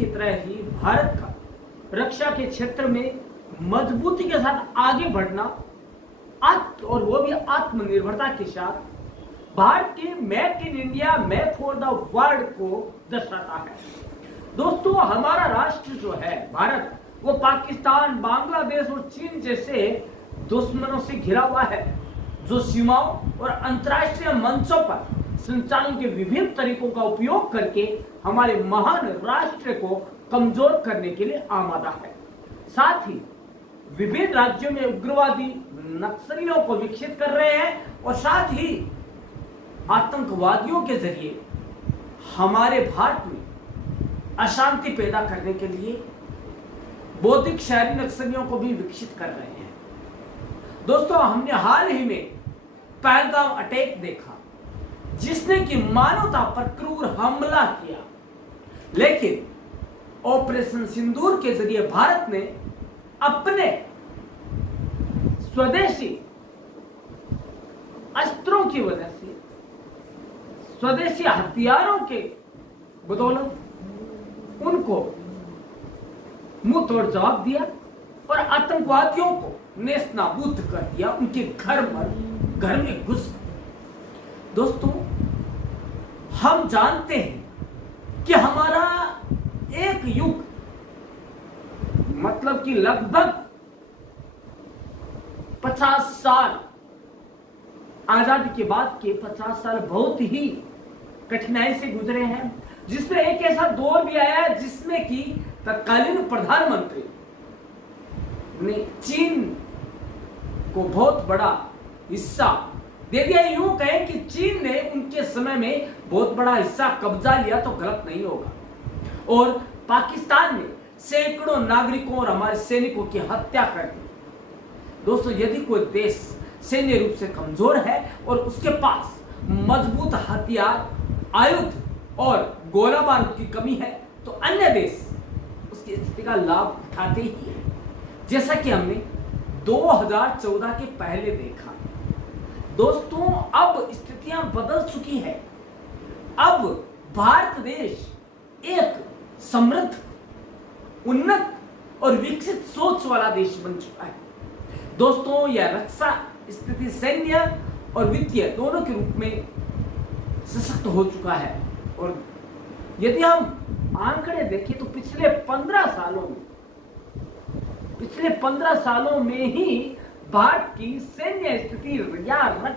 की तरह ही भारत का रक्षा के क्षेत्र में मजबूती के साथ आगे बढ़ना और वो भी आत्मनिर्भरता के साथ भारत के make in India map for the world को दर्शाता है। दोस्तों, हमारा राष्ट्र जो है भारत, वो पाकिस्तान, बांग्लादेश और चीन जैसे दुश्मनों से घिरा हुआ है, जो सीमाओं और अंतर्राष्ट्रीय मंचों पर संचालन के विभिन्न तरीकों का उपयोग करके हमारे महान राष्ट्र को कमजोर करने के लिए आमादा है। साथ ही विभिन्न राज्यों में उग्रवादी नक्सलियों को विकसित कर रहे हैं और साथ ही आतंकवादियों के जरिए हमारे भारत में अशांति पैदा करने के लिए बौद्धिक शहरी नक्सलियों को भी विकसित कर रहे हैं। दोस्तों, हमने हाल ही में पहलगाम अटैक देखा, जिसने कि मानवता पर क्रूर हमला किया, लेकिन ऑपरेशन सिंदूर के जरिए भारत ने अपने स्वदेशी अस्त्रों की वजह से, स्वदेशी हथियारों के बदौलत उनको मुंह तोड़ जवाब दिया और आतंकवादियों को नेस्तनाबूद कर दिया, उनके घर में घुस गए। दोस्तों, हम जानते हैं कि हमारा एक युग, मतलब कि लगभग 50 साल, आजादी के बाद के 50 साल बहुत ही कठिनाई से गुजरे हैं, जिसमें एक ऐसा दौर भी आया जिसमें कि तत्कालीन प्रधानमंत्री ने चीन को बहुत बड़ा हिस्सा दे दिया। यूं कहें कि चीन ने उनके समय में बहुत बड़ा हिस्सा कब्जा लिया तो गलत नहीं होगा, और पाकिस्तान ने सैकड़ों नागरिकों और हमारे सैनिकों की हत्या कर दी। दोस्तों, यदि कोई देश सैन्य रूप से कमजोर है और उसके पास मजबूत हथियार, आयुध और गोला बारूद की कमी है, तो अन्य देश उसकी स्थिति का लाभ उठाते ही है, जैसा कि हमने 2014 के पहले देखा। दोस्तों, अब स्थितियां बदल चुकी है। अब भारत देश एक समृद्ध, उन्नत और विकसित सोच वाला देश बन चुका है। दोस्तों, यह रक्षा स्थिति सैन्य और वित्तीय दोनों के रूप में सशक्त हो चुका है। और यदि हम आंकड़े देखें तो पिछले 15 सालों में ही भारत की सैन्य स्थिति या रक्षा